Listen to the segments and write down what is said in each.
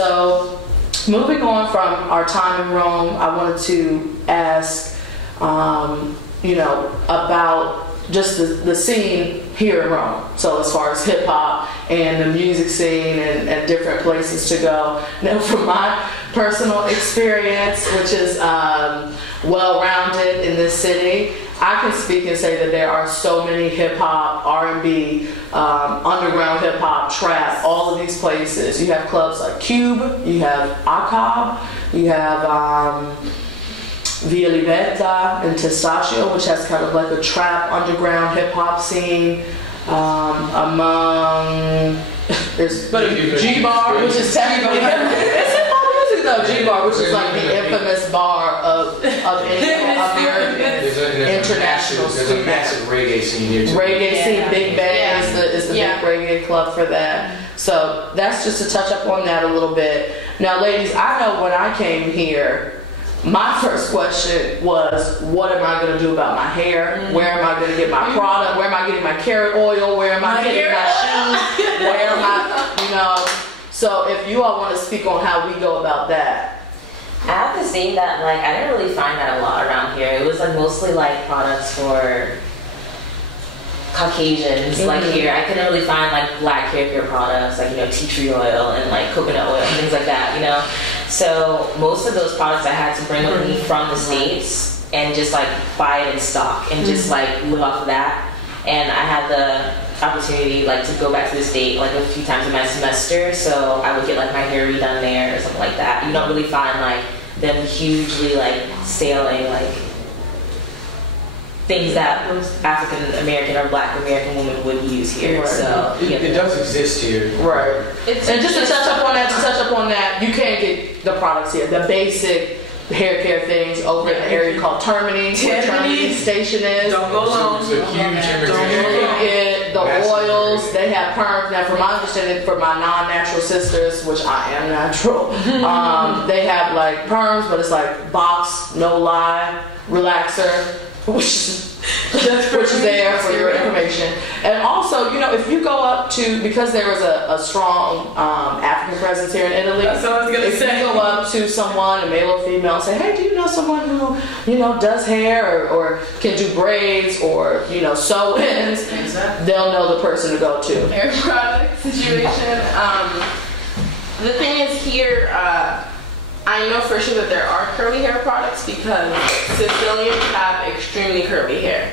So moving on from our time in Rome, I wanted to ask, about just the scene here in Rome. So as far as hip hop and the music scene and different places to go. Now, from my personal experience, which is well-rounded in this city, I can speak and say that there are so many hip hop, R&B, underground hip hop, trap, all of these places. You have clubs like Qube, you have Akab, you have Via Libetta and Trastevere, which has kind of like a trap underground hip hop scene. Among there's G-Bar, which is technically it's hip hop music though. G-Bar, which is like the infamous bar of American international. There's a massive reggae scene here too. Reggae scene, Big Bang is the big reggae club for that. So that's just to touch up on that a little bit. Now, ladies, I know when I came here, my first question was, what am I going to do about my hair? Where am I going to get my product? Where am I getting my carrot oil? Where am I getting my shoes? Where am I, So if you all want to speak on how we go about that. I have to say that, I didn't really find that a lot around here. It was, mostly, products for Caucasians. Here, I couldn't really find, black hair care products, tea tree oil and, coconut oil and things like that, So most of those products I had to bring with me from the States and just, buy it in stock and just, live off of that. And I had the opportunity, to go back to the state, a few times in my semester, so I would get, my hair redone there or something like that. You don't really find, them hugely, selling, things that African American or Black American women would use here. Right. So it does exist here. Right. And just to touch up on that, you can't get the products here. The basic hair care things over in the area called Termini, where Termini Station is. Don't go alone. It's a huge immigrant. The oils, they have perms. Now, from my understanding, for my non-natural sisters, which I am natural, they have perms, but it's box, no lie, relaxer, which is there for your information. And also, if you go up to, because there was a strong African presence here in Italy, that's what I was gonna say. You go up to someone, a male or female, and say, hey, do you know someone who, does hair or can do braids or, sew-ins, they'll know the person to go to. Hair product situation. The thing is here, I know for sure that there are curly hair products because Sicilians have extremely curly hair.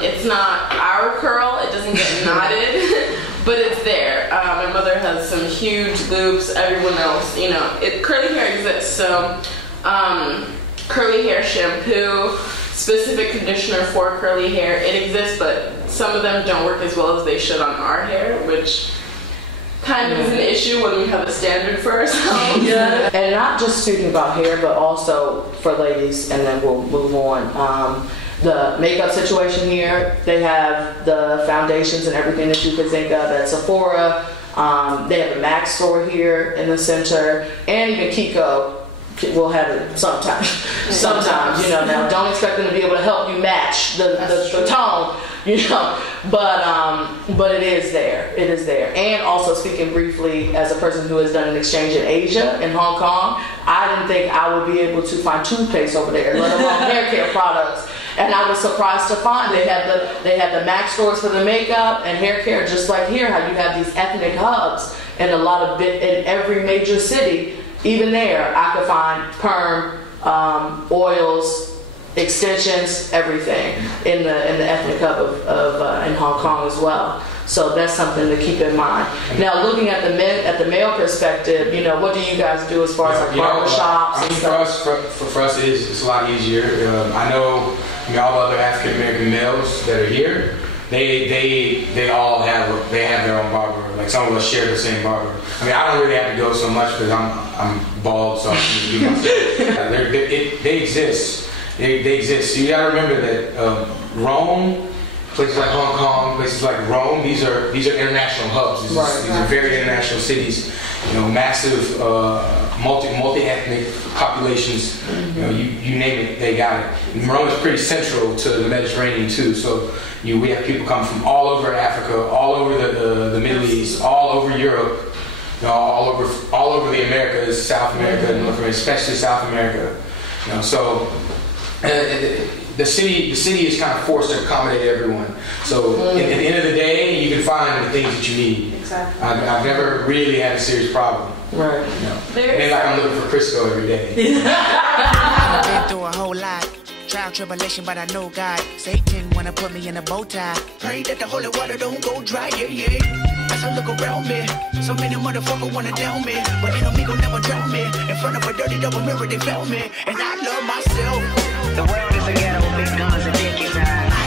It's not our curl, it doesn't get knotted, but it's there. My mother has some huge loops, everyone else, curly hair exists. So curly hair shampoo, specific conditioner for curly hair, it exists, but some of them don't work as well as they should on our hair, which kind of is an issue when we have a standard for ourselves. Yeah. And not just speaking about hair, but also for ladies, and then we'll move on. The makeup situation here, they have the foundations and everything that you could think of at Sephora. They have a MAC store here in the center, and even Kiko will have it sometimes. Now don't expect them to be able to help you match the tone, but it is there. It is there. And also, speaking briefly as a person who has done an exchange in Asia, in Hong Kong, I didn't think I would be able to find toothpaste over there, let alone hair care products. And I was surprised to find they had the MAC stores for the makeup and hair care, just like here, how you have these ethnic hubs in in every major city. Even there, I could find perm, oils, extensions, everything in the ethnic hub of in Hong Kong as well. So that's something to keep in mind. Now, looking at the male perspective, what do you guys do as far as barbershops? For us, it's a lot easier. I know all the other African American males that are here. They all have their own barber. Some of us share the same barber. I don't really have to go so much because I'm bald, so I can do myself. They exist. They exist. So you gotta remember that Rome, places like Hong Kong, places like Rome, these are international hubs. These are very international cities. Massive multi-ethnic populations. You name it, they got it. And Rome is pretty central to the Mediterranean too. So we have people coming from all over Africa, all over the Middle East, all over Europe. all over the Americas, South America, North America, especially South America. So the city is kind of forced to accommodate everyone. So at the end of the day, you can find the things that you need. Exactly. I've never really had a serious problem. Right. It ain't like I'm looking for Crisco every day. I've been through a whole lot. Trial, tribulation, but I know God. Satan wanna put me in a bow tie. Pray that the holy water don't go dry, yeah. As I look around me, so many motherfuckers wanna down me, but they know me gon' never drown me. In front of a dirty double mirror, they found me, and I love